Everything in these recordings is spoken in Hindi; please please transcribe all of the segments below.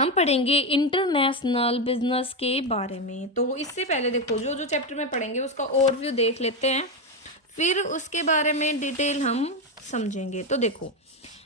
हम पढ़ेंगे इंटरनेशनल बिजनेस के बारे में। तो इससे पहले देखो जो जो चैप्टर में पढ़ेंगे उसका ओवरव्यू देख लेते हैं, फिर उसके बारे में डिटेल हम समझेंगे। तो देखो,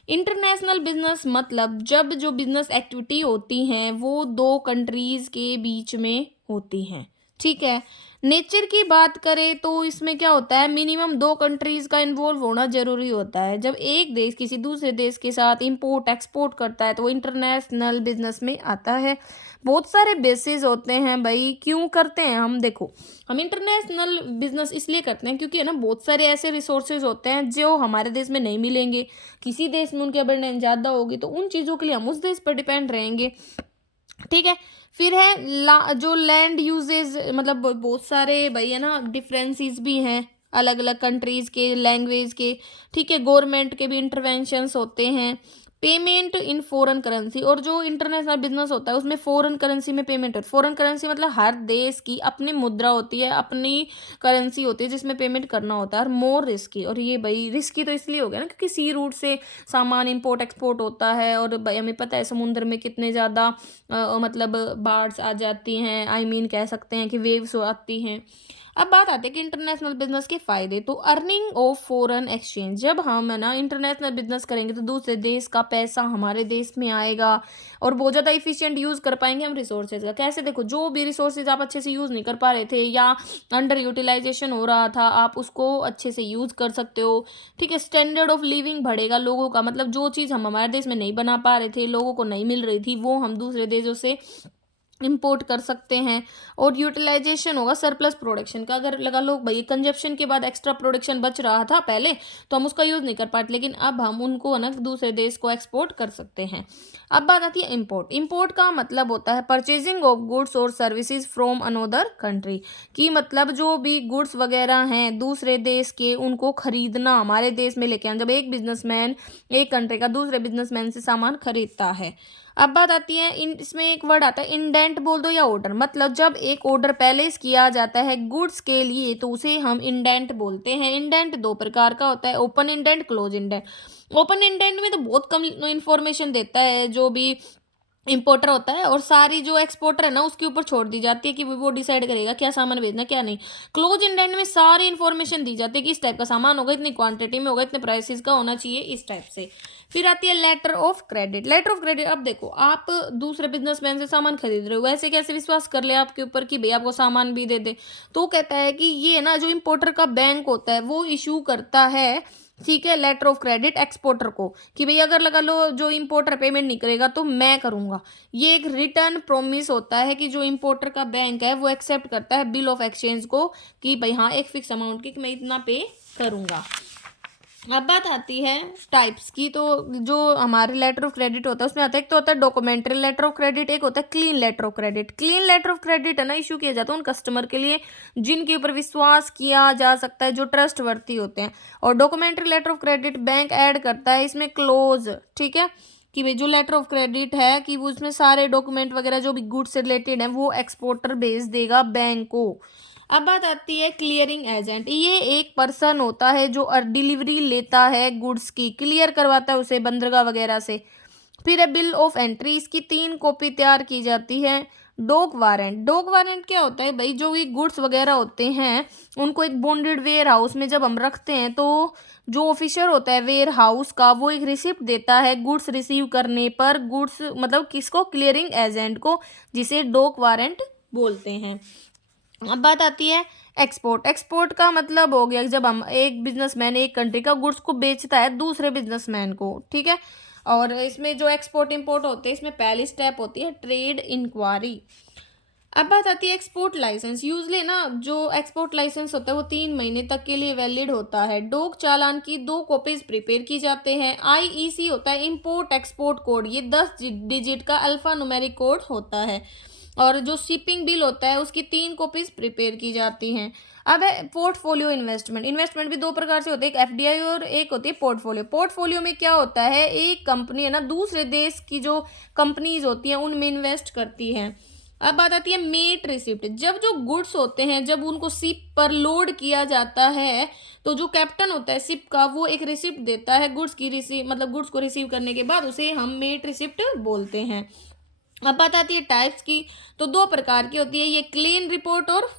इंटरनेशनल बिजनेस मतलब जब जो बिजनेस एक्टिविटी होती हैं वो दो कंट्रीज के बीच में होती हैं, ठीक है। नेचर की बात करें तो इसमें क्या होता है, मिनिमम दो कंट्रीज का इन्वॉल्व होना जरूरी होता है। जब एक देश किसी दूसरे देश के साथ इंपोर्ट एक्सपोर्ट करता है तो वो इंटरनेशनल बिजनेस में आता है। बहुत सारे बेसिस होते हैं भाई, क्यों करते हैं हम, देखो हम इंटरनेशनल बिजनेस इसलिए करते हैं क्योंकि है ना बहुत सारे ऐसे रिसोर्सेज होते हैं जो हमारे देश में नहीं मिलेंगे। किसी देश में उनकी अबंडेंस ज़्यादा होगी तो उन चीज़ों के लिए हम उस देश पर डिपेंड रहेंगे, ठीक है। फिर है जो लैंड यूजेज, मतलब बहुत सारे भाई है ना डिफरेंसेस भी हैं अलग अलग कंट्रीज के लैंग्वेज के, ठीक है। गवर्नमेंट के भी इंटरवेंशंस होते हैं। पेमेंट इन फॉरेन करेंसी, और जो इंटरनेशनल बिजनेस होता है उसमें फॉरेन करेंसी में पेमेंट होती है। फॉरेन करेंसी मतलब हर देश की अपनी मुद्रा होती है, अपनी करेंसी होती है जिसमें पेमेंट करना होता है, और मोर रिस्की। और ये भाई रिस्की तो इसलिए हो गया ना क्योंकि सी रूट से सामान इंपोर्ट एक्सपोर्ट होता है, और भाई हमें पता है समुद्र में कितने ज़्यादा मतलब बार्ड्स आ जाती हैं, कह सकते हैं कि वेव्स आती हैं। अब बात आती है कि इंटरनेशनल बिजनेस के फायदे। तो अर्निंग ऑफ फॉरेन एक्सचेंज, जब हम है ना इंटरनेशनल बिजनेस करेंगे तो दूसरे देश का पैसा हमारे देश में आएगा और बहुत ज़्यादा इफिशिएंट यूज़ कर पाएंगे हम रिसोर्सेज का। कैसे, देखो जो भी रिसोर्सेज आप अच्छे से यूज़ नहीं कर पा रहे थे या अंडर यूटिलाइजेशन हो रहा था, आप उसको अच्छे से यूज़ कर सकते हो, ठीक है। स्टैंडर्ड ऑफ लिविंग बढ़ेगा लोगों का, मतलब जो चीज़ हम हमारे देश में नहीं बना पा रहे थे, लोगों को नहीं मिल रही थी, वो हम दूसरे देशों से इंपोर्ट कर सकते हैं। और यूटिलाइजेशन होगा सरप्लस प्रोडक्शन का, अगर लगा लो भाई कंजप्शन के बाद एक्स्ट्रा प्रोडक्शन बच रहा था पहले तो हम उसका यूज़ नहीं कर पाते, लेकिन अब हम उनको है ना दूसरे देश को एक्सपोर्ट कर सकते हैं। अब बात आती है इंपोर्ट। इंपोर्ट का मतलब होता है परचेजिंग ऑफ गुड्स और सर्विसेज फ्रॉम अनदर कंट्री, की मतलब जो भी गुड्स वगैरह हैं दूसरे देश के उनको खरीदना, हमारे देश में लेके आना। जब एक बिजनेसमैन एक कंट्री का दूसरे बिजनेसमैन से सामान खरीदता है। अब बात आती है इसमें एक वर्ड आता है इंडेंट बोल दो या ऑर्डर, मतलब जब एक ऑर्डर प्लेस किया जाता है गुड्स के लिए तो उसे हम इंडेंट बोलते हैं। इंडेंट दो प्रकार का होता है, open indent, close indent. Open indent में तो बहुत कम इंफॉर्मेशन देता है जो भी इंपोर्टर होता है, और सारी जो एक्सपोर्टर है ना उसके ऊपर छोड़ दी जाती है कि वो डिसाइड करेगा क्या सामान भेजना क्या नहीं। क्लोज इंडेंट में सारी इन्फॉर्मेशन दी जाती है कि इस टाइप का सामान होगा, इतनी क्वांटिटी में होगा, इतने प्राइसेस का होना चाहिए, इस टाइप से। फिर आती है letter of credit. Letter of credit, अब देखो आप दूसरे बिजनेसमैन से सामान खरीद रहे हो, वैसे कैसे विश्वास कर ले आपके ऊपर कि भाई आपको सामान भी दे दे। तो कहता है कि ये ना जो इंपोर्टर का बैंक होता है वो इशू करता है, ठीक है, लेटर ऑफ क्रेडिट एक्सपोर्टर को, कि भाई अगर लगा लो जो इंपोर्टर पेमेंट नहीं करेगा तो मैं करूंगा। ये एक रिटर्न प्रोमिस होता है कि जो इंपोर्टर का बैंक है वो एक्सेप्ट करता है बिल ऑफ एक्सचेंज को, कि भाई हाँ एक फिक्स अमाउंट की कि मैं इतना पे करूंगा। अब बात आती है टाइप्स की। तो जो हमारे लेटर ऑफ क्रेडिट होता है उसमें आता है, एक तो होता है डॉक्यूमेंट्री लेटर ऑफ क्रेडिट, एक होता है clean letter of credit. Clean letter of credit है ना इशू किया जाता है उन कस्टमर के लिए जिनके ऊपर विश्वास किया जा सकता है, जो ट्रस्ट वर्ती होते हैं। और documentary letter of credit bank add करता है इसमें क्लोज, ठीक है, कि भाई जो लेटर ऑफ क्रेडिट है कि वो उसमें सारे डॉक्यूमेंट वगैरह जो भी गुड्स से रिलेटेड है वो एक्सपोर्टर भेज देगा बैंक को। अब बात आती है क्लियरिंग एजेंट। ये एक पर्सन होता है जो डिलीवरी लेता है गुड्स की, क्लियर करवाता है उसे बंदरगाह वगैरह से। फिर है बिल ऑफ एंट्री, इसकी 3 कॉपी तैयार की जाती है। Dock warrant. डॉक वारंट क्या होता है भाई, जो ये गुड्स वगैरह होते हैं उनको एक बॉन्डेड वेयर हाउस में जब हम रखते हैं तो जो ऑफिसर होता है वेयर हाउस का वो एक रिसिप्ट देता है गुड्स रिसीव करने पर, गुड्स मतलब किसको, क्लियरिंग एजेंट को, जिसे डॉक वारंट बोलते हैं। अब बात आती है एक्सपोर्ट। एक्सपोर्ट का मतलब हो गया जब हम एक बिजनेसमैन एक कंट्री का गुड्स को बेचता है दूसरे बिजनेसमैन को, ठीक है। और इसमें जो एक्सपोर्ट इंपोर्ट होते हैं इसमें पहली स्टेप होती है ट्रेड इंक्वायरी। अब बात आती है एक्सपोर्ट लाइसेंस। यूजली ना जो एक्सपोर्ट लाइसेंस होता है वो 3 महीने तक के लिए वैलिड होता है। डोक चालान की 2 कॉपीज प्रिपेयर की जाते हैं। आईईसी होता है इंपोर्ट एक्सपोर्ट कोड, ये 10 डिजिट का अल्फा न्यूमेरिक कोड होता है। और जो शिपिंग बिल होता है उसकी 3 कॉपीज प्रिपेयर की जाती हैं। अब है पोर्टफोलियो इन्वेस्टमेंट। इन्वेस्टमेंट भी 2 प्रकार से होते हैं, एक एफडीआई और एक होती है पोर्टफोलियो। पोर्टफोलियो में क्या होता है, एक कंपनी है ना दूसरे देश की जो कंपनीज होती हैं उनमें इन्वेस्ट करती हैं। अब बात आती है मेट रिसिप्ट। जब जो गुड्स होते हैं जब उनको शिप पर लोड किया जाता है तो जो कैप्टन होता है शिप का वो एक रिसिप्ट देता है गुड्स की, रिसीव मतलब गुड्स को रिसीव करने के बाद उसे हम मेट रिसिप्ट बोलते हैं। अब बात आती है टाइप्स की, तो दो प्रकार की होती है ये, क्लीन रिपोर्ट और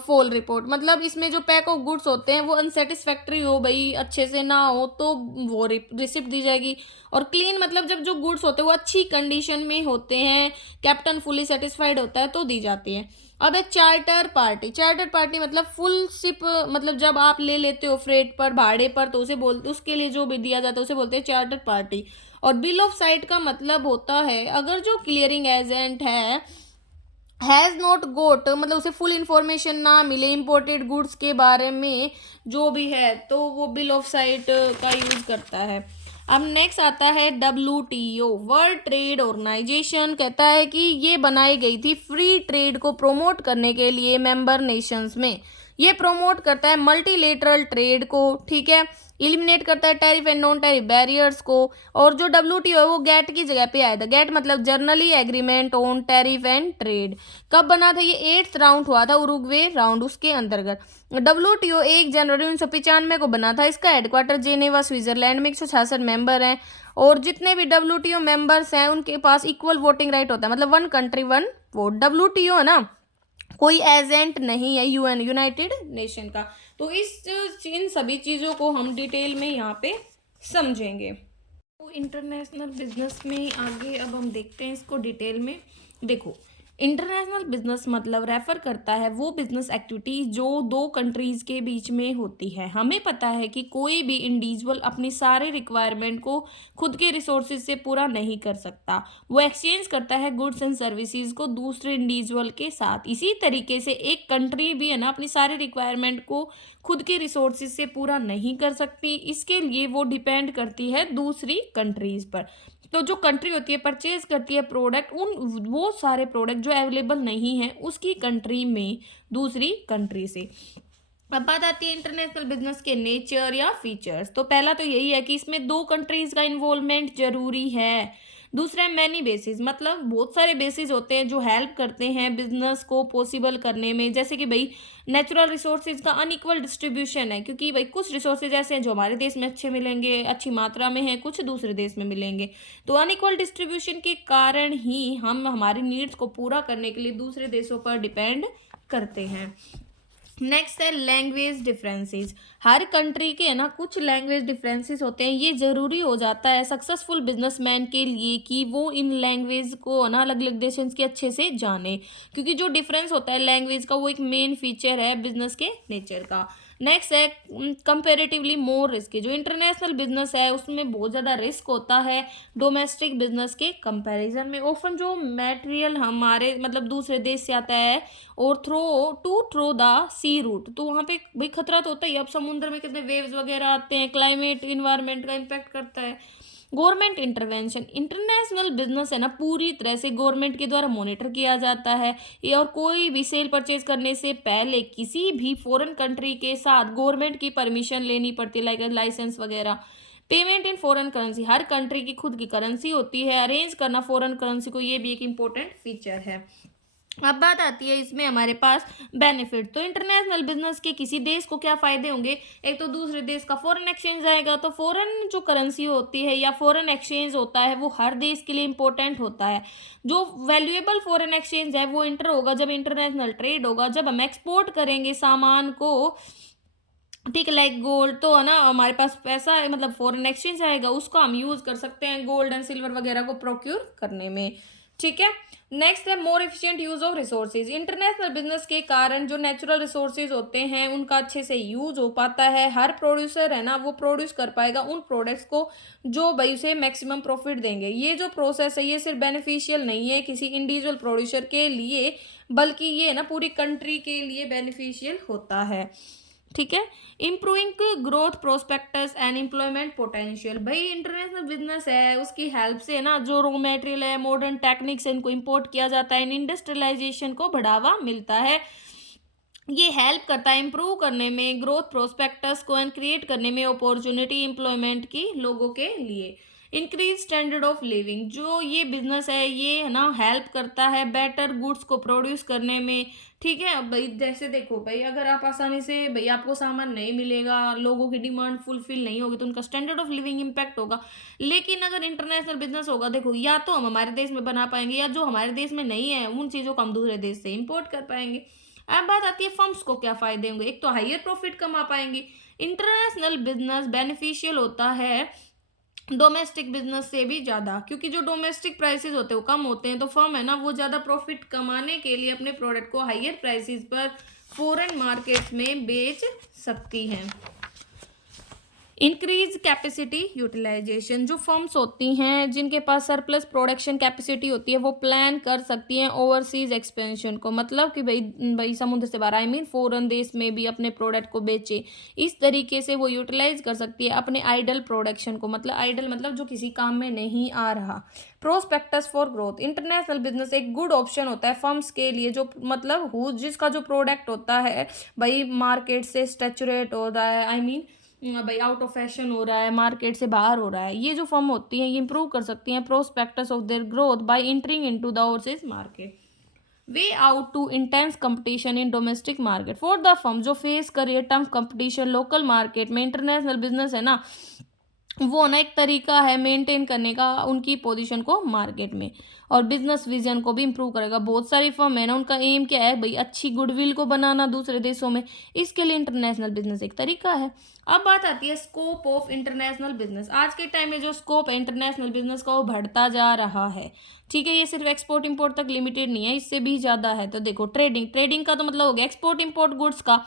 फॉल रिपोर्ट। मतलब इसमें जो पैक ऑफ गुड्स होते हैं वो अनसेटिस्फैक्ट्री हो, भाई अच्छे से ना हो, तो वो रिसिप्ट दी जाएगी। और क्लीन मतलब जब जो गुड्स होते हैं वो अच्छी कंडीशन में होते हैं, कैप्टन फुली सेटिस्फाइड होता है, तो दी जाती है। अब है चार्टर पार्टी। चार्टर पार्टी मतलब फुल शिप, मतलब जब आप ले लेते हो फ्रेट पर, भाड़े पर, तो उसे बोलते, उसके लिए जो भी दिया जाता है उसे बोलते हैं चार्टर पार्टी। और बिल ऑफ साइट का मतलब होता है अगर जो क्लियरिंग एजेंट है हैज़ नॉट गोट, मतलब उसे फुल इंफॉर्मेशन ना मिले इंपोर्टेड गुड्स के बारे में जो भी है, तो वो बिल ऑफ साइट का यूज करता है। अब नेक्स्ट आता है WTO, वर्ल्ड ट्रेड ऑर्गेनाइजेशन। कहता है कि ये बनाई गई थी फ्री ट्रेड को प्रमोट करने के लिए मेंबर नेशंस में। ये प्रमोट करता है मल्टीलेटरल ट्रेड को, ठीक है, इलिमिनेट करता है tariff and non tariff barriers को। और जो WTO है वो गेट की जगह पे आया था। गेट मतलब generally agreement on tariff and trade. कब बना था ये? 8th राउंड हुआ था, उरुग्वे राउंड, उसके अंतर्गत। WTO 1 जनवरी 1995 को बना था। इसका हेडक्वार्टर जेनेवा स्विट्जरलैंड में। 166 मेंबर हैं और जितने भी WTO मेंबर्स हैं उनके पास इक्वल वोटिंग राइट होता है, मतलब one country one vote. WTO है ना, कोई एजेंट नहीं है UN यूनाइटेड नेशन का। तो इन सभी चीज़ों को हम डिटेल में यहाँ पे समझेंगे। तो इंटरनेशनल बिजनेस में आगे अब हम देखते हैं इसको डिटेल में। देखो, इंटरनेशनल बिजनेस मतलब रेफर करता है वो बिजनेस एक्टिविटी जो दो कंट्रीज के बीच में होती है। हमें पता है कि कोई भी इंडिविजुअल अपनी सारे रिक्वायरमेंट को खुद के रिसोर्सेज से पूरा नहीं कर सकता, वो एक्सचेंज करता है गुड्स एंड सर्विसेज को दूसरे इंडिविजुअल के साथ। इसी तरीके से एक कंट्री भी है ना अपनी सारी रिक्वायरमेंट को खुद के रिसोर्सेज से पूरा नहीं कर सकती, इसके लिए वो डिपेंड करती है दूसरी कंट्रीज पर। तो जो कंट्री होती है परचेज करती है प्रोडक्ट, उन वो सारे प्रोडक्ट जो अवेलेबल नहीं है उसकी कंट्री में दूसरी कंट्री से। अब बात आती है इंटरनेशनल बिजनेस के नेचर या फीचर्स। तो पहला तो यही है कि इसमें दो कंट्रीज का इन्वॉल्वमेंट जरूरी है। दूसरा है मैनी बेसिस, मतलब बहुत सारे बेसिस होते हैं जो हेल्प करते हैं बिजनेस को पॉसिबल करने में। जैसे कि भाई नेचुरल रिसोर्सेज का अनइक्वल डिस्ट्रीब्यूशन है, क्योंकि भाई कुछ रिसोर्सेज ऐसे हैं जो हमारे देश में अच्छे मिलेंगे, अच्छी मात्रा में हैं, कुछ दूसरे देश में मिलेंगे। तो अनइक्वल डिस्ट्रीब्यूशन के कारण ही हम हमारी नीड्स को पूरा करने के लिए दूसरे देशों पर डिपेंड करते हैं। नेक्स्ट है लैंग्वेज डिफरेंसेस। हर कंट्री के है ना कुछ लैंग्वेज डिफरेंसेस होते हैं। ये ज़रूरी हो जाता है सक्सेसफुल बिजनेसमैन के लिए कि वो इन लैंग्वेज को है ना अलग अलग देशंस के अच्छे से जाने, क्योंकि जो डिफरेंस होता है लैंग्वेज का वो एक मेन फीचर है बिजनेस के नेचर का। नेक्स्ट है कंपेरेटिवली मोर रिस्क। जो इंटरनेशनल बिजनेस है उसमें बहुत ज़्यादा रिस्क होता है डोमेस्टिक बिजनेस के कंपैरिजन में। ऑफन जो मटेरियल हमारे मतलब दूसरे देश से आता है और थ्रो द सी रूट, तो वहाँ पे भाई खतरा तो होता ही है। अब समुद्र में कितने वेव्स वगैरह आते हैं, क्लाइमेट इन्वायरमेंट का इम्पैक्ट करता है। गवर्नमेंट इंटरवेंशन, इंटरनेशनल बिजनेस है ना पूरी तरह से गवर्नमेंट के द्वारा मॉनिटर किया जाता है ये। और कोई भी सेल परचेज करने से पहले किसी भी फॉरेन कंट्री के साथ गवर्नमेंट की परमिशन लेनी पड़ती है, लाइक लाइसेंस वगैरह। Payment in foreign currency, her country की खुद की करेंसी होती है, अरेंज करना फॉरेन करेंसी को, ये भी एक इम्पोर्टेंट फीचर है। अब बात आती है इसमें हमारे पास बेनिफिट। तो इंटरनेशनल बिजनेस के किसी देश को क्या फायदे होंगे? एक तो दूसरे देश का फॉरेन एक्सचेंज आएगा, तो फॉरेन जो करेंसी होती है या फॉरेन एक्सचेंज होता है वो हर देश के लिए इंपॉर्टेंट होता है। जो वैल्यूएबल फॉरेन एक्सचेंज है वो इंटर होगा जब इंटरनेशनल ट्रेड होगा, जब हम एक्सपोर्ट करेंगे सामान को, ठीक है, लाइक गोल्ड, तो है ना हमारे पास पैसा है मतलब फॉरेन एक्सचेंज आएगा, उसको हम यूज कर सकते हैं गोल्ड एंड सिल्वर वगैरह को प्रोक्योर करने में, ठीक है। नेक्स्ट है more efficient use of resources. International business के कारण जो नेचुरल रिसोर्सेज होते हैं उनका अच्छे से यूज हो पाता है। हर प्रोड्यूसर है ना वो प्रोड्यूस कर पाएगा उन प्रोडक्ट्स को जो भाई उसे मैक्सिमम प्रॉफिट देंगे। ये जो प्रोसेस है ये सिर्फ बेनिफिशियल नहीं है किसी इंडिविजुअल प्रोड्यूसर के लिए, बल्कि ये ना पूरी कंट्री के लिए बेनिफिशियल होता है, ठीक है। Improving growth prospectus and employment potential, भाई इंटरनेशनल बिजनेस है उसकी हेल्प से ना जो रॉ मटेरियल है मॉडर्न टेक्निक्स इनको इंपोर्ट किया जाता है, इंडस्ट्रियलाइजेशन को बढ़ावा मिलता है। ये हेल्प करता है इम्प्रूव करने में ग्रोथ प्रोस्पेक्टस को एंड क्रिएट करने में अपॉर्चुनिटी एम्प्लॉयमेंट की लोगों के लिए। इंक्रीज स्टैंडर्ड ऑफ लिविंग, जो ये बिजनेस है ये है ना हेल्प करता है बेटर गुड्स को प्रोड्यूस करने में। ठीक है, अब भाई जैसे देखो भाई, अगर आप आसानी से भाई आपको सामान नहीं मिलेगा, लोगों की डिमांड फुलफिल नहीं होगी, तो उनका स्टैंडर्ड ऑफ लिविंग इम्पैक्ट होगा। लेकिन अगर इंटरनेशनल बिजनेस होगा, देखो या तो हम हमारे देश में बना पाएंगे, या जो हमारे देश में नहीं है उन चीज़ों को हम दूसरे देश से इम्पोर्ट कर पाएंगे। अब बात आती है फर्म्स को क्या फायदे होंगे। एक तो हायर प्रॉफिट कमा पाएंगे। इंटरनेशनल बिजनेस बेनिफिशियल होता है डोमेस्टिक बिजनेस से भी ज़्यादा, क्योंकि जो डोमेस्टिक प्राइसेस होते हैं वो कम होते हैं, तो फर्म है ना वो ज़्यादा प्रॉफिट कमाने के लिए अपने प्रोडक्ट को हायर प्राइसेस पर फॉरेन मार्केट्स में बेच सकती हैं। इंक्रीज कैपेसिटी यूटिलाइजेशन, जो फर्म्स होती हैं जिनके पास सरप्लस प्रोडक्शन कैपेसिटी होती है वो प्लान कर सकती हैं ओवरसीज एक्सपेंशन को, मतलब कि भाई भाई समुद्र से बाहर, आई मीन फॉरेन देश में भी अपने प्रोडक्ट को बेचे। इस तरीके से वो यूटिलाइज कर सकती है अपने आइडल प्रोडक्शन को, मतलब आइडल मतलब जो किसी काम में नहीं आ रहा। Prospectus for growth, international business एक गुड ऑप्शन होता है फर्म्स के लिए, जो मतलब जिसका जो प्रोडक्ट होता है भाई मार्केट से स्टैचुरेट हो रहा है, आई मीन भाई आउट ऑफ फैशन हो रहा है, मार्केट से बाहर हो रहा है, ये जो फर्म होती हैं ये इंप्रूव कर सकती हैं prospectus of their growth by entering into the overseas market, way out to intense competition in domestic market. For the firm जो फेस करे टफ कंपटीशन लोकल मार्केट में, इंटरनेशनल बिजनेस है ना वो ना एक तरीका है मेंटेन करने का उनकी पोजीशन को मार्केट में, और बिजनेस विजन को भी इंप्रूव करेगा। बहुत सारी फर्म है ना उनका एम क्या है भाई अच्छी गुडविल को बनाना दूसरे देशों में, इसके लिए इंटरनेशनल बिजनेस एक तरीका है। अब बात आती है स्कोप ऑफ इंटरनेशनल बिजनेस। आज के टाइम में जो स्कोप है इंटरनेशनल बिजनेस का वो बढ़ता जा रहा है। ठीक है, ये सिर्फ एक्सपोर्ट इंपोर्ट तक लिमिटेड नहीं है, इससे भी ज़्यादा है। तो देखो ट्रेडिंग, ट्रेडिंग का तो मतलब हो गया एक्सपोर्ट इंपोर्ट गुड्स का।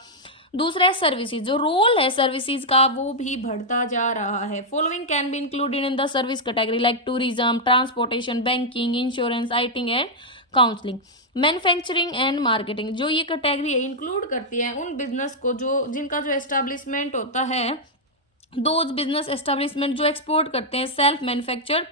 दूसरा है सर्विसेज, जो रोल है सर्विसेज का वो भी बढ़ता जा रहा है। Following can be included in the service category like tourism, transportation, banking, insurance, IT and counselling, manufacturing and marketing. जो ये कैटेगरी है इंक्लूड करती है उन बिजनेस को जो जिनका जो एस्टेब्लिशमेंट होता है, दो बिजनेस एस्टेब्लिशमेंट जो एक्सपोर्ट करते हैं सेल्फ मैन्युफैक्चर्ड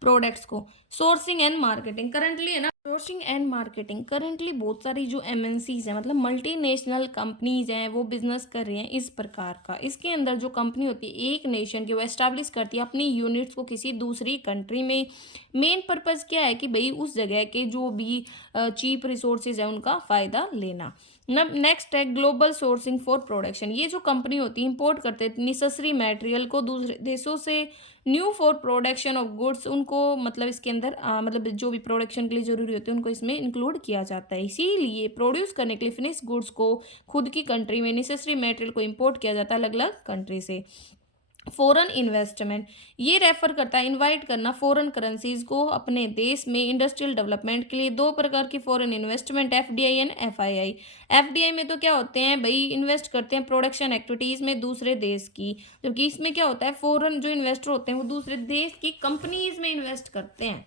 प्रोडक्ट्स को। सोर्सिंग एंड मार्केटिंग करंटली है ना, सोर्सिंग एंड मार्केटिंग करंटली बहुत सारी जो एमएनसीज हैं मतलब मल्टीनेशनल कंपनीज हैं वो बिजनेस कर रही हैं इस प्रकार का। इसके अंदर जो कंपनी होती है एक नेशन की, वो एस्टैब्लिश करती है अपनी यूनिट्स को किसी दूसरी कंट्री में। मेन पर्पज़ क्या है कि भाई उस जगह के जो भी चीप रिसोर्सेज है उनका फ़ायदा लेना। नेक्स्ट है ग्लोबल सोर्सिंग फॉर प्रोडक्शन। ये जो कंपनी होती है इंपोर्ट करते हैं नेसेसरी मटेरियल को दूसरे देशों से new for production of goods, उनको मतलब इसके अंदर मतलब जो भी प्रोडक्शन के लिए जरूरी होते हैं उनको इसमें इंक्लूड किया जाता है। इसीलिए प्रोड्यूस करने के लिए फिनिश गुड्स को खुद की कंट्री में नेसेसरी मटेरियल को इंपोर्ट किया जाता है अलग अलग कंट्री से। फॉरेन इन्वेस्टमेंट ये रेफर करता है इनवाइट करना फॉरेन करेंसीज को अपने देश में इंडस्ट्रियल डेवलपमेंट के लिए। दो प्रकार की foreign investment FDI and FII. FDI में तो क्या होते हैं भाई इन्वेस्ट करते हैं प्रोडक्शन एक्टिविटीज में दूसरे देश की, जबकि इसमें क्या होता है फॉरेन जो इन्वेस्टर होते हैं वो दूसरे देश की कंपनीज में इन्वेस्ट करते हैं।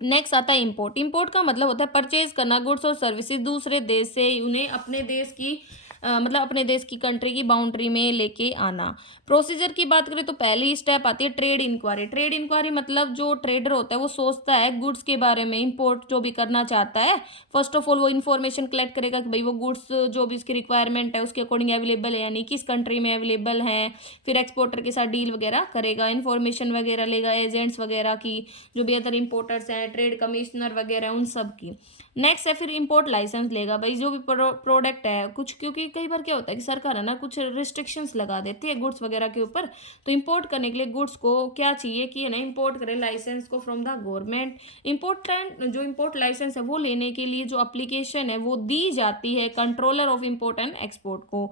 नेक्स्ट आता है इंपोर्ट। इंपोर्ट का मतलब होता है परचेज करना गुड्स और सर्विसेज दूसरे देश से, उन्हें अपने देश की मतलब अपने देश की कंट्री की बाउंड्री में लेके आना। प्रोसीजर की बात करें तो पहली स्टेप आती है ट्रेड इंक्वायरी। ट्रेड इंक्वायरी मतलब जो ट्रेडर होता है वो सोचता है गुड्स के बारे में, इंपोर्ट जो भी करना चाहता है फर्स्ट ऑफ ऑल वो इन्फॉर्मेशन कलेक्ट करेगा कि भाई वो गुड्स जो भी उसकी रिक्वायरमेंट है उसके अकॉर्डिंग अवेलेबल है यानी किस कंट्री में अवेलेबल है। फिर एक्सपोर्टर के साथ डील वगैरह करेगा, इन्फॉर्मेशन वगैरह लेगा एजेंट्स वगैरह की, जो भी अदर इंपोर्टर्स हैं, ट्रेड कमिश्नर वगैरह उन सब की। नेक्स्ट है फिर इंपोर्ट लाइसेंस लेगा भाई जो भी प्रोडक्ट है कुछ, क्योंकि कई बार क्या होता है कि सरकार है ना कुछ रिस्ट्रिक्शंस लगा देती है गुड्स वगैरह के ऊपर, तो इंपोर्ट करने के लिए गुड्स को क्या चाहिए कि है ना इंपोर्ट करें लाइसेंस को फ्रॉम द गवर्नमेंट। इम्पोर्टेंट जो इंपोर्ट लाइसेंस है वो लेने के लिए जो अप्लीकेशन है वो दी जाती है controller of import and export को।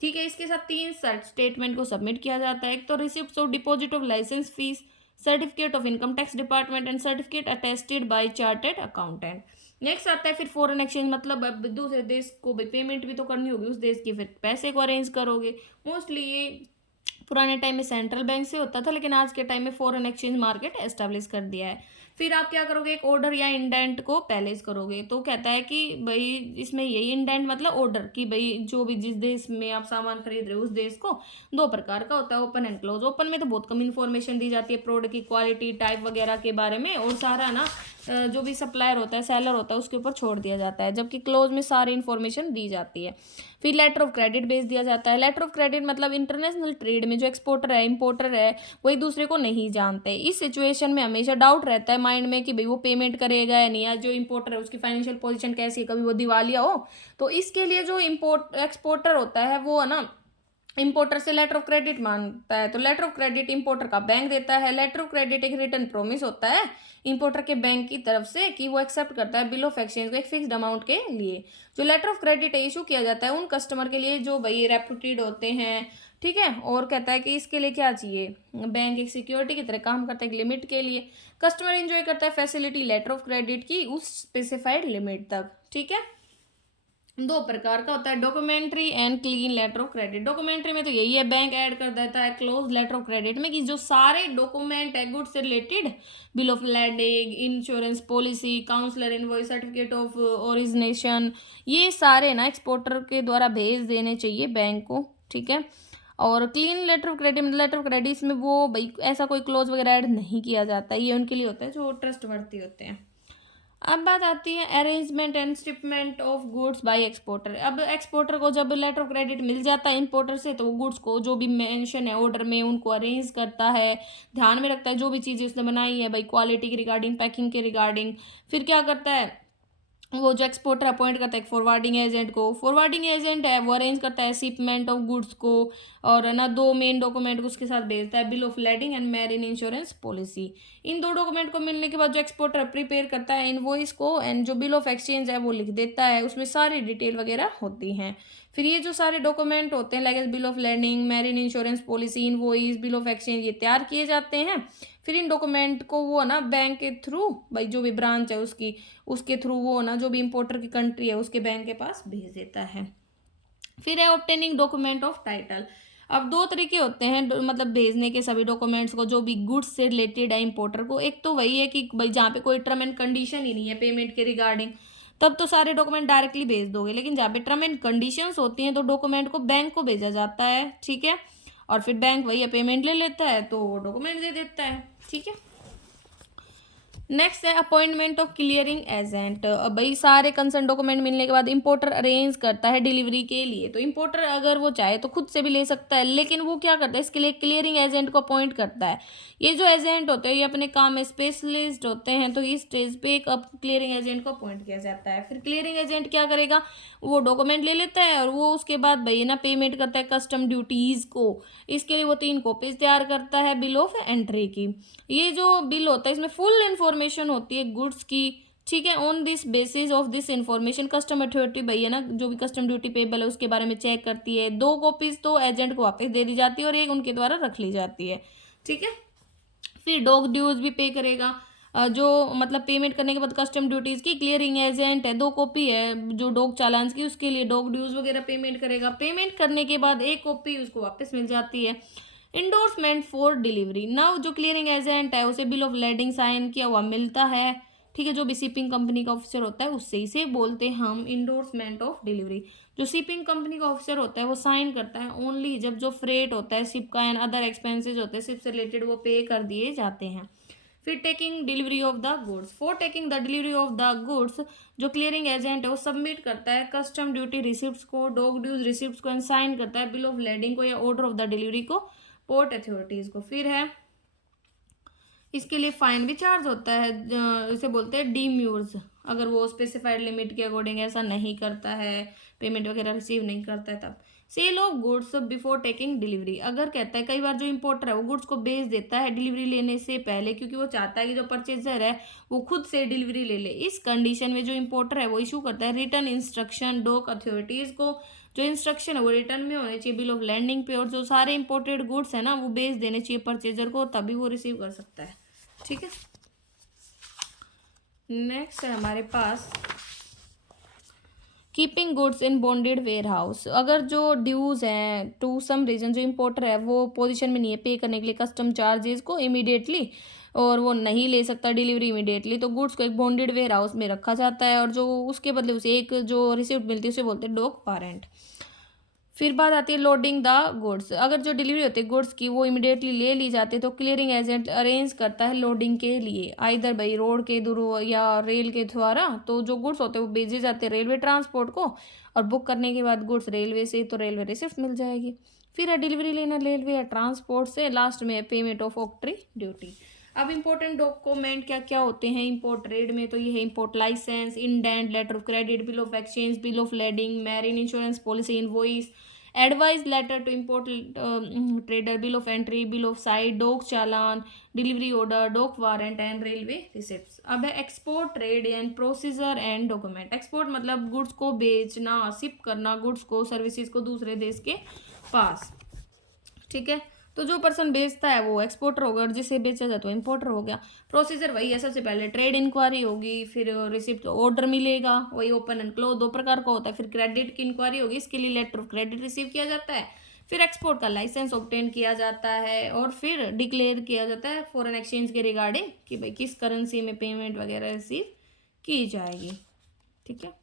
ठीक है, इसके साथ 3 स्टेटमेंट को सबमिट किया जाता है। एक तो receipt of deposit of licence fees, certificate of income tax department and certificate attested by chartered accountant. Next आता है फिर फॉरेन एक्सचेंज, मतलब अब दूसरे देश को भाई पेमेंट भी तो करनी होगी उस देश की, फिर पैसे को अरेंज करोगे। मोस्टली ये पुराने टाइम में सेंट्रल बैंक से होता था, लेकिन आज के टाइम में फॉरेन एक्सचेंज मार्केट एस्टेब्लिश कर दिया है। फिर आप क्या करोगे एक ऑर्डर या इंडेंट को पैलेस करोगे। तो कहता है कि भाई इसमें यही इंडेंट मतलब ऑर्डर कि भाई जो भी जिस देश में आप सामान खरीद रहे हो उस देश को 2 प्रकार का होता है ओपन एंड क्लोज। ओपन में तो बहुत कम इन्फॉर्मेशन दी जाती है प्रोडक्ट की क्वालिटी टाइप वगैरह के बारे में, और सारा ना जो भी सप्लायर होता है, सेलर होता है, उसके ऊपर छोड़ दिया जाता है, जबकि क्लोज में सारी इन्फॉर्मेशन दी जाती है। फिर लेटर ऑफ क्रेडिट भेज दिया जाता है। लेटर ऑफ क्रेडिट मतलब इंटरनेशनल ट्रेड में जो एक्सपोर्टर है, इंपोर्टर है, वो एक दूसरे को नहीं जानते। इस सिचुएशन में हमेशा डाउट रहता है माइंड में कि भाई वो पेमेंट करेगा या नहीं, या जो इंपोर्टर है उसकी फाइनेंशियल पोजीशन कैसी है, कभी वो दिवालिया हो। तो इसके लिए जो एक्सपोर्टर होता है वो है ना, इंपोर्टर से लेटर ऑफ क्रेडिट मांगता है। तो लेटर ऑफ क्रेडिट इंपोर्टर का बैंक देता है। लेटर ऑफ क्रेडिट एक रिटर्न प्रोमिस होता है इंपोर्टर के बैंक की तरफ से कि वो एक्सेप्ट करता है बिल ऑफ एक्सचेंज को एक फिक्स्ड अमाउंट के लिए। जो लेटर ऑफ क्रेडिट इशू किया जाता है उन कस्टमर के लिए जो भाई रेपुटेड होते हैं, ठीक है। और कहता है कि इसके लिए क्या चाहिए, बैंक एक सिक्योरिटी की तरह काम करता है एक लिमिट के लिए। कस्टमर इंजॉय करता है फैसिलिटी लेटर ऑफ क्रेडिट की उस स्पेसिफाइड लिमिट तक, ठीक है। दो प्रकार का होता है, documentary and clean letter of credit. Documentary में तो यही है, बैंक ऐड कर देता है क्लोज लेटर ऑफ क्रेडिट में कि जो सारे डॉक्यूमेंट है गुड्स से related, bill of landing, insurance policy, counsellor invoice, certificate of origination, ये सारे ना एक्सपोर्टर के द्वारा भेज देने चाहिए बैंक को, ठीक है। और क्लीन लेटर ऑफ क्रेडिट मतलब लेटर ऑफ क्रेडिट में वो भाई ऐसा कोई क्लोज वगैरह ऐड नहीं किया जाता, ये उनके लिए होता है जो ट्रस्ट वर्दी होते हैं। अब बात आती है arrangement and shipment of goods by exporter. अब एक्सपोर्टर को जब लेटर ऑफ क्रेडिट मिल जाता है इंपोर्टर से, तो वो गुड्स को जो भी मेंशन है ऑर्डर में उनको अरेंज करता है, ध्यान में रखता है जो भी चीज़ें उसने बनाई है भाई क्वालिटी के रिगार्डिंग, पैकिंग के रिगार्डिंग। फिर क्या करता है, वो जो एक्सपोर्टर अपॉइंट करता है एक फॉरवर्डिंग एजेंट को। फॉरवर्डिंग एजेंट है वो अरेंज करता है शिपमेंट ऑफ गुड्स को, और है ना दो मेन डॉक्यूमेंट उसके साथ भेजता है, bill of landing and marine insurance policy. इन दो डॉक्यूमेंट को मिलने के बाद जो एक्सपोर्टर प्रिपेयर करता है इनवॉइस को, एंड जो बिल ऑफ एक्सचेंज है वो लिख देता है, उसमें सारी डिटेल वगैरह होती हैं। फिर ये जो सारे डॉक्यूमेंट होते हैं like bill of landing, marine insurance policy, invoice, bill of exchange, ये तैयार किए जाते हैं। फिर इन डॉक्यूमेंट को वो ना बैंक के थ्रू भाई जो भी ब्रांच है उसके थ्रू वो ना जो भी इंपोर्टर की कंट्री है उसके बैंक के पास भेज देता है। फिर है ऑब्टेनिंग डॉक्यूमेंट ऑफ टाइटल। अब दो तरीके होते हैं मतलब भेजने के सभी डॉक्यूमेंट्स को जो भी गुड्स से रिलेटेड है इंपोर्टर को। एक तो वही है कि भाई जहाँ पे कोई टर्म एंड कंडीशन ही नहीं है पेमेंट के रिगार्डिंग, तब तो सारे डॉक्यूमेंट डायरेक्टली भेज दोगे। लेकिन जहाँ पे टर्म एंड कंडीशंस होती हैं तो डॉक्यूमेंट को बैंक को भेजा जाता है, ठीक है। और फिर बैंक वही पेमेंट ले लेता है तो डॉक्यूमेंट दे देता है, ठीक है। नेक्स्ट है अपॉइंटमेंट ऑफ क्लियरिंग एजेंट। भाई सारे कंसर्न डॉक्यूमेंट मिलने के बाद इंपोर्टर अरेंज करता है डिलीवरी के लिए। तो इंपोर्टर अगर वो चाहे तो खुद से भी ले सकता है, लेकिन वो क्या करता है इसके लिए क्लियरिंग एजेंट को अपॉइंट करता है। ये जो एजेंट होते हैं ये अपने काम में स्पेशलिस्ट होते हैं, तो इस स्टेज पे एक क्लियरिंग एजेंट को अपॉइंट किया जाता है। फिर क्लियरिंग एजेंट क्या करेगा, वो डॉक्यूमेंट ले लेता है और वो उसके बाद भाई ना पेमेंट करता है कस्टम ड्यूटीज़ को। इसके लिए वो 3 कॉपीज तैयार करता है बिल ऑफ एंट्री की। ये जो बिल होता है इसमें फुल इन्फॉर्मेशन होती है गुड्स की, ठीक है। On this basis of this information custom authority भैया ना जो भी कस्टम ड्यूटी पेबल है उसके बारे में चेक करती है। 2 कॉपीज तो एजेंट को वापस दे दी जाती है और एक उनके द्वारा रख ली जाती है, ठीक है। फिर डॉग ड्यूज भी पे करेगा, जो मतलब पेमेंट करने के बाद कस्टम ड्यूटीज़ की क्लियरिंग एजेंट है 2 कॉपी है जो डॉग चालान की उसके लिए डॉग ड्यूज वगैरह पेमेंट करेगा। पेमेंट करने के बाद 1 कॉपी उसको वापस मिल जाती है। इंडोर्समेंट फॉर डिलीवरी, नाउ जो क्लियरिंग एजेंट है उसे बिल ऑफ लैंडिंग साइन किया हुआ मिलता है, ठीक है। जो भी शिपिंग कंपनी का ऑफिसर होता है उससे इसे बोलते हैं हम इंडोर्समेंट ऑफ डिलीवरी। जो शिपिंग कंपनी का ऑफिसर होता है वो साइन करता है ओनली जब जो फ्रेट होता है शिप का एंड अदर एक्सपेंसेस होते हैं शिप से रिलेटेड वो पे कर दिए जाते हैं। फिर taking delivery of the goods, for taking the delivery of the goods जो क्लियरिंग एजेंट है वो सबमिट करता है कस्टम ड्यूटी रिसिप्ट को, डॉग ड्यूज रिसिप्ट को, एंड साइन करता है बिल ऑफ लैंडिंग को या ऑर्डर ऑफ द डिलीवरी को पोर्ट अथॉरिटीज़ को। फिर है इसके लिए फाइन भी चार्ज होता है, इसे बोलते हैं डीम्यूर्स, अगर वो स्पेसिफाइड लिमिट के अकॉर्डिंग ऐसा नहीं करता है, पेमेंट वगैरह रिसीव नहीं करता है तब। Sale of goods before taking delivery, अगर कहता है कई बार जो इंपोर्टर है वो गुड्स को बेच देता है डिलीवरी लेने से पहले, क्योंकि वो चाहता है कि जो परचेजर है वो खुद से डिलीवरी ले ले। इस कंडीशन में जो इंपोर्टर है वो इशू करता है रिटर्न इंस्ट्रक्शन डॉक अथॉरिटीज़ को। जो इंस्ट्रक्शन है वो रिटर्न में होने चाहिए बिल ऑफ लैंडिंग पे, और जो सारे इंपोर्टेड गुड्स है ना वो बेच देने चाहिए परचेजर को, तभी वो रिसीव कर सकता है, ठीक है। नेक्स्ट है हमारे पास keeping goods in bonded warehouse. अगर जो ड्यूज हैं टू सम रीजन जो इंपोर्टर है वो पोजीशन में नहीं है पे करने के लिए कस्टम चार्जेस को इमीडिएटली, और वो नहीं ले सकता डिलीवरी इमीडिएटली, तो गुड्स को एक बॉन्डेड वेयर हाउस में रखा जाता है और जो उसके बदले उसे एक जो रिसिप्ट मिलती है उसे बोलते हैं डॉक वारंट। फिर बात आती है लोडिंग द गुड्स। अगर जो डिलीवरी होती है गुड्स की वो इमिडिएटली ले ली जाती है तो क्लियरिंग एजेंट अरेंज करता है लोडिंग के लिए, आइदर भाई रोड के थ्रू या रेल के द्वारा। तो जो गुड्स होते हैं वो भेजे जाते हैं रेलवे ट्रांसपोर्ट को, और बुक करने के बाद गुड्स रेलवे से तो रेलवे रिसिप्ट मिल जाएगी। फिर है डिलीवरी लेना रेलवे या ट्रांसपोर्ट से। लास्ट में है पेमेंट ऑफ ऑक्ट्री ड्यूटी। अब इंपॉर्टेंट डॉक्यूमेंट क्या क्या होते हैं इंपोर्ट ट्रेड में, तो ये है import licence, indent, letter of credit, bill of exchange, bill of lading, marine insurance policy invoice, advice letter to import trader, bill of entry, bill of sight, dock challan, delivery order, dock warrant and railway receipts. अब है export trade and procedure and document. Export मतलब गुड्स को बेचना, शिप करना गुड्स को, सर्विसेज को दूसरे देश के पास, ठीक है। तो जो पर्सन बेचता है वो एक्सपोर्टर होगा और जिसे बेचा जाए तो इम्पोर्टर हो गया। प्रोसीजर वही है, सबसे पहले ट्रेड इंक्वायरी होगी, फिर रिसिप्ट ऑर्डर मिलेगा, वही ओपन एंड क्लोज 2 प्रकार का होता है। फिर क्रेडिट की इंक्वायरी होगी, इसके लिए लेटर ऑफ क्रेडिट रिसीव किया जाता है। फिर एक्सपोर्ट का लाइसेंस ऑब्टेन किया जाता है और फिर डिक्लेयर किया जाता है फॉरेन एक्सचेंज के रिगार्डिंग कि भाई किस करेंसी में पेमेंट वगैरह रिसीव की जाएगी, ठीक है।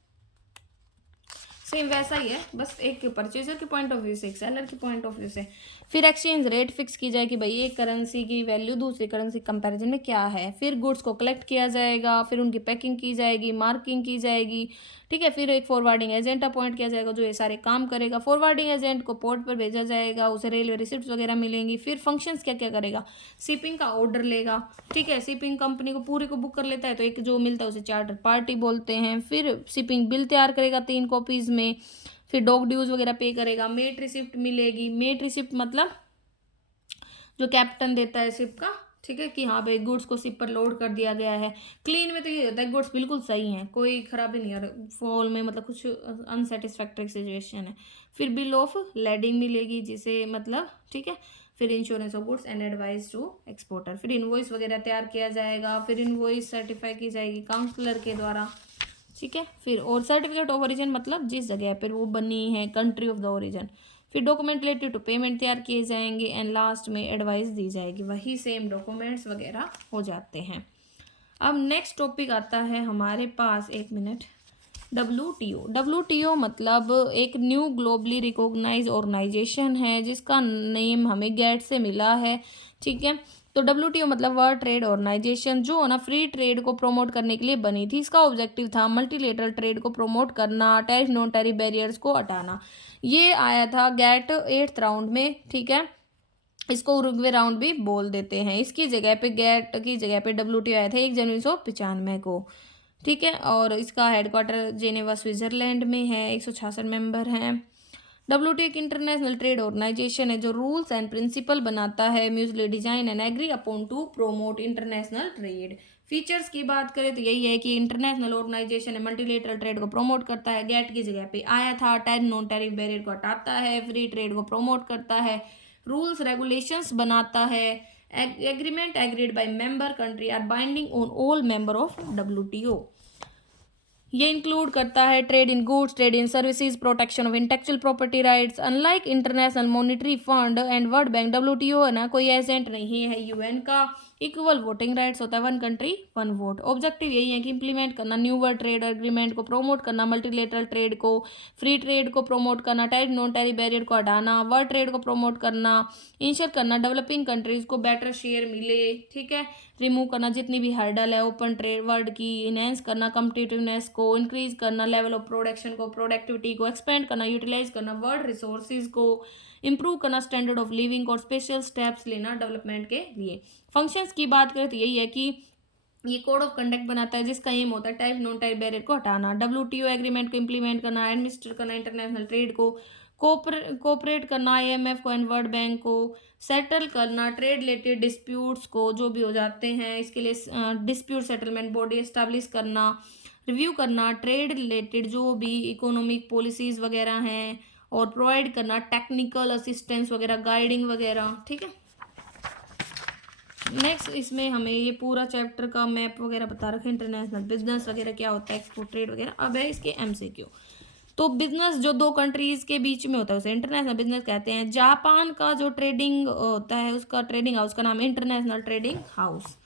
सेम वैसा ही है, बस एक परचेजर के पॉइंट ऑफ व्यू से, एक सेलर के पॉइंट ऑफ व्यू से। फिर एक्सचेंज रेट फिक्स की जाए कि भाई एक करेंसी की वैल्यू दूसरी करेंसी कंपैरिजन में क्या है। फिर गुड्स को कलेक्ट किया जाएगा, फिर उनकी पैकिंग की जाएगी, मार्किंग की जाएगी, ठीक है। फिर एक फॉरवर्डिंग एजेंट अपॉइंट किया जाएगा जो ये सारे काम करेगा। फॉरवर्डिंग एजेंट को पोर्ट पर भेजा जाएगा, उसे रेलवे रिसिप्ट वगैरह मिलेंगी। फिर फंक्शंस क्या क्या करेगा, शिपिंग का ऑर्डर लेगा, ठीक है। शिपिंग कंपनी को पूरी को बुक कर लेता है तो एक जो मिलता है उसे चार्टर पार्टी बोलते हैं। फिर शिपिंग बिल तैयार करेगा 3 कॉपीज में। फिर डॉक ड्यूज वगैरह पे करेगा। मेट रिसिप्ट मिलेगी। मेट रिसिप्ट मतलब जो कैप्टन देता है शिप का, ठीक है, कि हाँ भाई गुड्स को शिप पर लोड कर दिया गया है। क्लीन में तो ये होता है गुड्स बिल्कुल सही हैं, कोई खराबी नहीं है, फॉल में मतलब कुछ अनसेटिस्फैक्ट्री सिचुएशन है। फिर बिल ऑफ लेडिंग मिलेगी जिसे मतलब, ठीक है। फिर insurance of goods and advice to exporter. फिर इनवॉइस वगैरह तैयार किया जाएगा। फिर इनवॉइस सर्टिफाई की जाएगी काउंसलर के द्वारा, ठीक है। फिर और सर्टिफिकेट ऑफ ओरिजिन मतलब जिस जगह पर वो बनी है, कंट्री ऑफ द ओरिजिन। फिर डॉक्यूमेंट रिलेटेड टू पेमेंट तैयार किए जाएंगे एंड लास्ट में एडवाइस दी जाएगी। वही सेम डॉक्यूमेंट्स वगैरह हो जाते हैं। अब नेक्स्ट टॉपिक आता है हमारे पास, एक मिनट, WTO। WTO मतलब एक न्यू ग्लोबली रिकॉग्नाइज ऑर्गेनाइजेशन है जिसका नेम हमें गेट से मिला है, ठीक है। तो WTO मतलब वर्ल्ड ट्रेड ऑर्गेनाइजेशन, जो ना फ्री ट्रेड को प्रमोट करने के लिए बनी थी। इसका ऑब्जेक्टिव था मल्टीलेटरल ट्रेड को प्रमोट करना, टैरिफ नॉन टैरिफ बैरियर्स को हटाना। ये आया था गेट 8th राउंड में, ठीक है। इसको उरुग्वे राउंड भी बोल देते हैं। इसकी जगह पे गेट की जगह पे WTO आया था 1 जनवरी 1995 को, ठीक है। और इसका हेडक्वार्टर जेनेवा स्विट्जरलैंड में है। 166 मेंबर हैं। WTO एक इंटरनेशनल ट्रेड ऑर्गेनाइजेशन है जो रूल्स एंड प्रिंसिपल बनाता है, mutually design and agree upon to promote international trade. Features की बात करें तो यही है कि इंटरनेशनल ऑर्गेनाइजेशन है, मल्टीलेटरल ट्रेड को प्रमोट करता है, गेट की जगह पे आया था, टैरिफ नॉन टैरिफ बैरियर को हटाता है, फ्री ट्रेड को प्रमोट करता है, रूल्स रेगुलेशंस बनाता है, agreement agreed by member country are binding on all member of WTO। ये इंक्लूड करता है trade in goods, trade in services, protection of intellectual property rights. Unlike International Monetary Fund and World Bank, WTO है ना कोई एजेंट नहीं है UN का। इक्वल वोटिंग राइट्स होता है, 1 कंट्री 1 वोट। ऑब्जेक्टिव यही है कि इंप्लीमेंट करना न्यू वर्ल्ड ट्रेड एग्रीमेंट को, प्रमोट करना मल्टीलेटरल ट्रेड को, फ्री ट्रेड को प्रमोट करना, टैरिफ नॉन टैरिफ बैरियर को हटाना, वर्ल्ड ट्रेड को प्रमोट करना, इंश्योर करना डेवलपिंग कंट्रीज को बेटर शेयर मिले, ठीक है। रिमूव करना जितनी भी हर्डल है ओपन ट्रेड वर्ल्ड की, इनहेंस करना कम्पिटिटिवनेस को, इंक्रीज करना लेवल ऑफ प्रोडक्शन को, प्रोडक्टिविटी को एक्सपेंड करना, यूटिलाइज करना वर्ल्ड रिसोर्सेज को, इंप्रूव करना स्टैंडर्ड ऑफ लिविंग और स्पेशल स्टेप्स लेना डेवलपमेंट के लिए। फंक्शंस की बात करें तो यही है कि ये कोड ऑफ कंडक्ट बनाता है जिसका एम होता है टैरिफ नॉन टैरिफ बैरियर को हटाना, WTO एग्रीमेंट को इंप्लीमेंट करना, एडमिनिस्टर करना इंटरनेशनल ट्रेड को, कोऑपरेट करना IMF को एंड वर्ल्ड बैंक को, सेटल करना ट्रेड रिलेटेड डिस्प्यूट्स को जो भी हो जाते हैं, इसके लिए डिस्प्यूट सेटलमेंट बॉडी एस्टैब्लिश करना, रिव्यू करना ट्रेड रिलेटेड जो भी इकोनॉमिक पॉलिसीज वगैरह हैं, और प्रोवाइड करना टेक्निकल असिस्टेंस वगैरह, गाइडिंग वगैरह, ठीक है। नेक्स्ट इसमें हमें ये पूरा चैप्टर का मैप वगैरह बता रखा है, इंटरनेशनल बिजनेस वगैरह क्या होता है, एक्सपोर्ट ट्रेड वगैरह। अब है इसके MCQ। तो बिजनेस जो 2 कंट्रीज के बीच में होता है उसे इंटरनेशनल बिजनेस कहते हैं। जापान का जो ट्रेडिंग होता है उसका ट्रेडिंग हाउस का नाम है इंटरनेशनल ट्रेडिंग हाउस।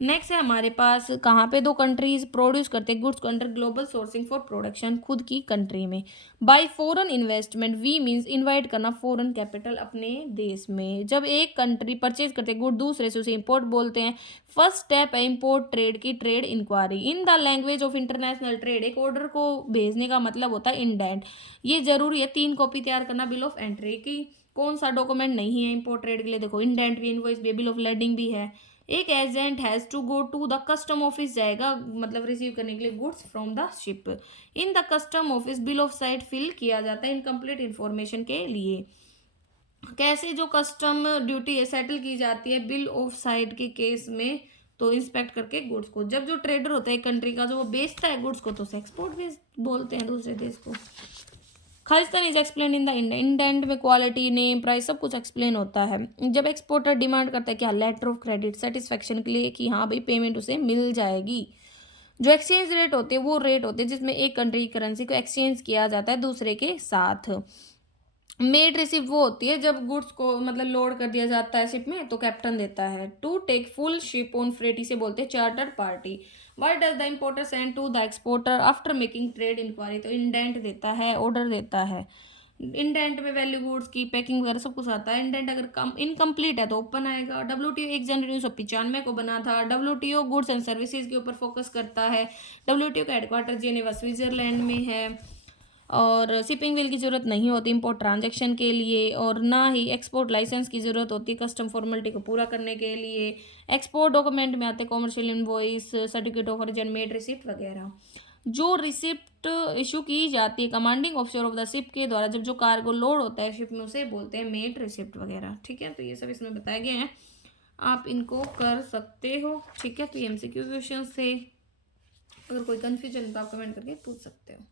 नेक्स्ट है हमारे पास कहाँ पे दो कंट्रीज प्रोड्यूस करते हैं गुड्स को under global sourcing for production खुद की कंट्री में। By foreign investment we means invite करना फॉरेन कैपिटल अपने देश में। जब एक कंट्री परचेज करते हैं गुड दूसरे से उसे इंपोर्ट बोलते हैं। फर्स्ट स्टेप है इंपोर्ट ट्रेड की trade enquiry in the language of international trade. एक ऑर्डर को भेजने का मतलब होता है इंडेंट। ये जरूरी है 3 कॉपी तैयार करना बिल ऑफ एंट्री की। कौन सा डॉक्यूमेंट नहीं है इंपोर्ट ट्रेड के लिए, देखो इंडेंट भी, इनवॉइस भी, बिल ऑफ लेडिंग भी है। एक agent has to go to the custom office जाएगा मतलब रिसीव करने के लिए goods from the ship. In the custom office bill of sight fill किया जाता है इनकम्प्लीट इन्फॉर्मेशन के लिए। कैसे जो कस्टम ड्यूटी है सेटल की जाती है बिल ऑफ साइट के केस में, तो इंस्पेक्ट करके गुड्स को। जब जो ट्रेडर होता है कंट्री का जो वो बेचता है गुड्स को तो उसे एक्सपोर्ट बेच बोलते हैं दूसरे देश को। Khalistan is explain in the indent में क्वालिटी नेम प्राइस सब कुछ एक्सप्लेन होता है। जब एक्सपोर्टर डिमांड करता है क्या लेटर ऑफ क्रेडिट सेटिस्फेक्शन के लिए कि हाँ भाई पेमेंट उसे मिल जाएगी। जो एक्सचेंज रेट होते हैं वो रेट होते हैं जिसमें एक कंट्री की करेंसी को एक्सचेंज किया जाता है दूसरे के साथ। मेड रिसिप्ट वो होती है जब गुड्स को मतलब लोड कर दिया जाता है शिप में तो कैप्टन देता है। To take full ship on freight इसे बोलते हैं chartered party. What does the importer send to the exporter after making trade enquiry, तो इंडेंट देता है ऑर्डर देता है। इंडेंट में वैल्यू गुड्स की पैकिंग वगैरह सब कुछ आता है। इंडेंट अगर कम इनकम्प्लीट है तो ओपन आएगा। डब्ल्यूटीओ 1 जनवरी 1995 को बना था। डब्ल्यूटीओ गुड्स एंड सर्विसेज के ऊपर फोकस करता है। डब्ल्यूटीओ का हेडक्वार्टर जेनेवा स्विट्जरलैंड में है। और शिपिंग बिल की ज़रूरत नहीं होती इंपोर्ट ट्रांजैक्शन के लिए, और ना ही एक्सपोर्ट लाइसेंस की ज़रूरत होती कस्टम फॉर्मेलिटी को पूरा करने के लिए। एक्सपोर्ट डॉक्यूमेंट में आते commercial invoice, certificate of origin, made receipt वगैरह। जो रिसिप्ट इशू की जाती है commanding officer of the ship के द्वारा जब जो कार्गो लोड होता है शिप में उसे बोलते हैं मेड रिसिप्ट वगैरह। ठीक है, तो ये सब इसमें बताए गए हैं, आप इनको कर सकते हो। ठीक है, तो ये एमसीक्यू क्वेश्चन थे। अगर कोई कन्फ्यूजन तो आप कमेंट करके पूछ सकते हो।